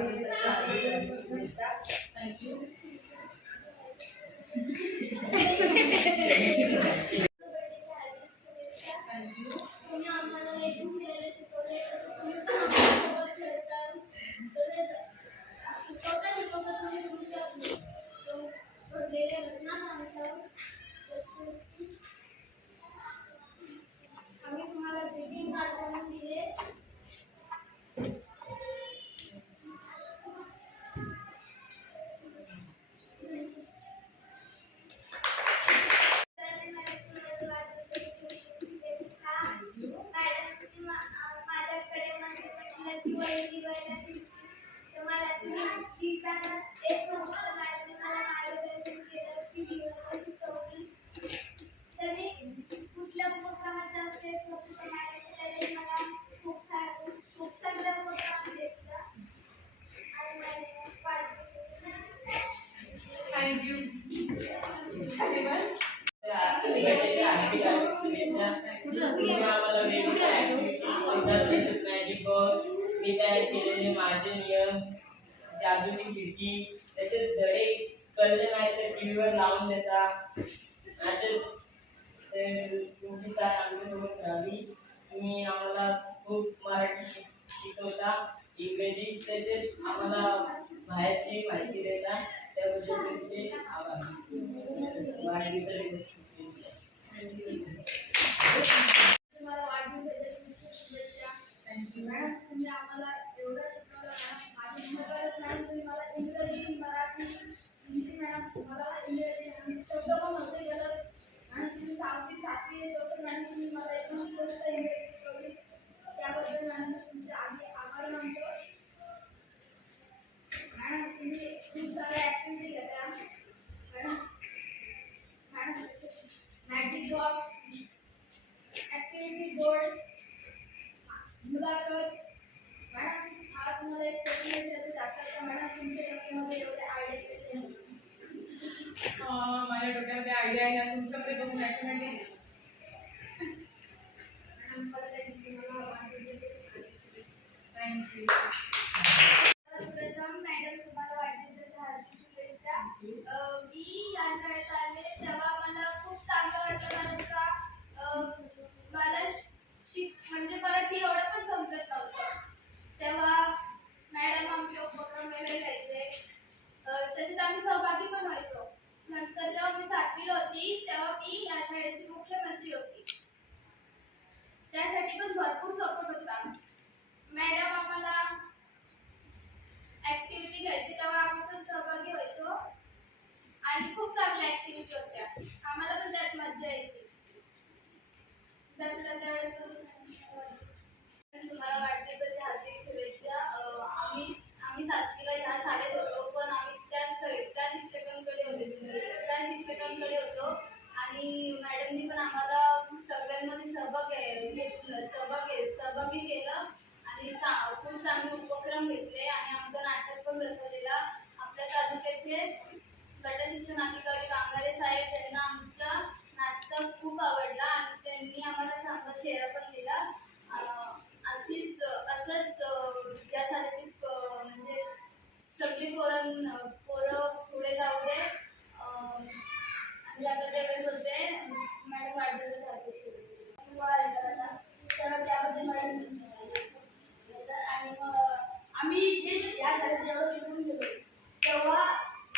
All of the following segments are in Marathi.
वाढदिवसाच्या हार्दिक शुभेच्छा. थँक्यू. मी तयार केलेले माझे नियम, जादूची खिडकी, तसेच धडे कळले नाही तर टीव्हीवर लावून देता. असेच तुमची साथ आमच्यासोबत राहावी. तुम्ही आम्हाला खूप मराठी शिकवता, इंग्रजी, तसेच आम्हाला बाहेरची माहिती देता. त्याबद्दल तुमचे आभार. मॅडम तुम्ही आम्हाला एवढं शिकवलं ना. माझी मॅडम तुम्ही मला इंग्रजी, मराठी, हिंदी मॅडम मला इंग्रजी शब्द पण होते गेलं. आणि तुम्ही सातवी तसं मॅडम तुम्ही मला एकदम स्पष्ट इंग्रजी शिकवली. त्याबद्दल मॅडम तुमचे आभार मानतो. मॅडम तुम्ही खूप साऱ्या ॲक्टिव्हिटी घेता. Madam magic box, activity board, मुलाखत. मॅडम आज तुम्हाला एक प्रश्न विचारले जातात का मॅडम तुमच्या डोक्यामध्ये एवढे आयडिया कसे आहेत? माझ्या डोक्यामध्ये आयडिया आहे ना, तुमच्याकडे बघून ॲटोमॅटिक मॅडम परत तुम्हाला थँक्यू. प्रथम मॅडम तुम्हाला वाढदिवसाच्या हार्दिक शुभेच्छा. मी या शाळेत आले तेव्हा मला खूप चांगलं वाटलं, कारण का मला म्हणजे मला ती एवढं पण समजत नव्हतं. तेव्हा मॅडम आमचे उपक्रम वगैरे घ्यायचे, तसेच आम्ही सहभागी पण व्हायचो. नंतर जेव्हा मी 7वीला होती तेव्हा मी या शाळेची मुख्यमंत्री होती. त्यासाठी पण भरपूर सपोर्ट होता. मॅडम आम्हाला ऍक्टिव्हिटी घ्यायची तेव्हा आम्ही पण सहभागी व्हायचो आणि खूप चांगल्या ऍक्टिव्हिटी होत्या. आम्हाला पण त्यात मजा यायची. तुम्हाला वाढदिवसाच्या हार्दिक शुभेच्छा. आम्ही 7वीला ह्या शाळेत होतो, पण आम्ही त्या शिक्षकांकडे होतो आणि मॅडमनी पण आम्हाला सगळ्यांमध्ये सहभागी केलं आणि खूप चांगले उपक्रम घेतले आणि आमचं नाटक पण बसवलेला. आपल्या तालुक्याचे गट शिक्षण अधिकारी कांगारे साहेब यांना आमचं नाटक खूप आवडला आणि त्यांनी आम्हाला चांगला शेरा पण दिला. असंच या शाळेतील म्हणजे सगळी पोरं पुढे जाऊ दे. आणि आता तेवढेच होते. मॅडम वाढदिवस त्याबद्दल मॅडम आणि मग आम्ही जे या शाळेत जेव्हा शिकून गेलो तेव्हा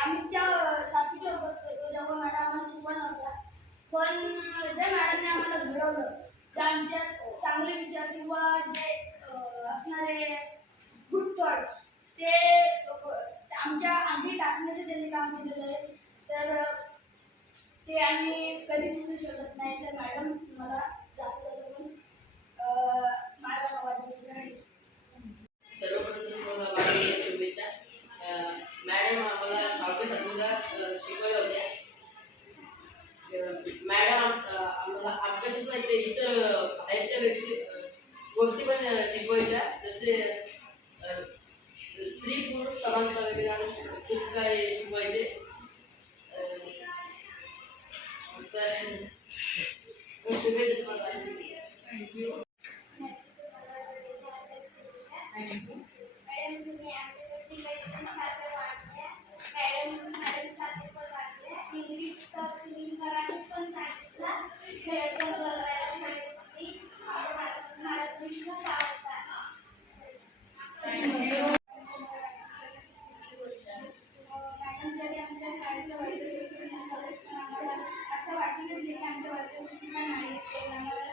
आम्ही त्या 7वीच्या होतो जेव्हा मॅडम आम्हाला शिकवत नव्हत्या, पण ज्या मॅडमने आम्हाला घडवलं त्या आमच्यात चांगले विचार किंवा जे असणारे गुड थॉट्स ते आम्ही टाकण्याचं त्यांनी काम केलेलं आहे. तर ते आम्ही कधी विसरू शकत नाही. तर मॅडम मला जाता माझ्या वाढदिवसाच्या सर्वप्रथम तुम्हाला वाढदिवसाच्या शुभेच्छा. मॅडम आम्हाला 7वी-7वीला शिकवल्या होत्या. मॅडम आम्हाला अभ्यासाच नाही तर इतर बाहेरच्या गोष्टी पण शिकवायच्या, जसे स्त्री पुरुष समानता वगैरे खूप काही शिकवायचे. शुभेच्छा. पाठ्यपुस्तकं नाही ते आम्हाला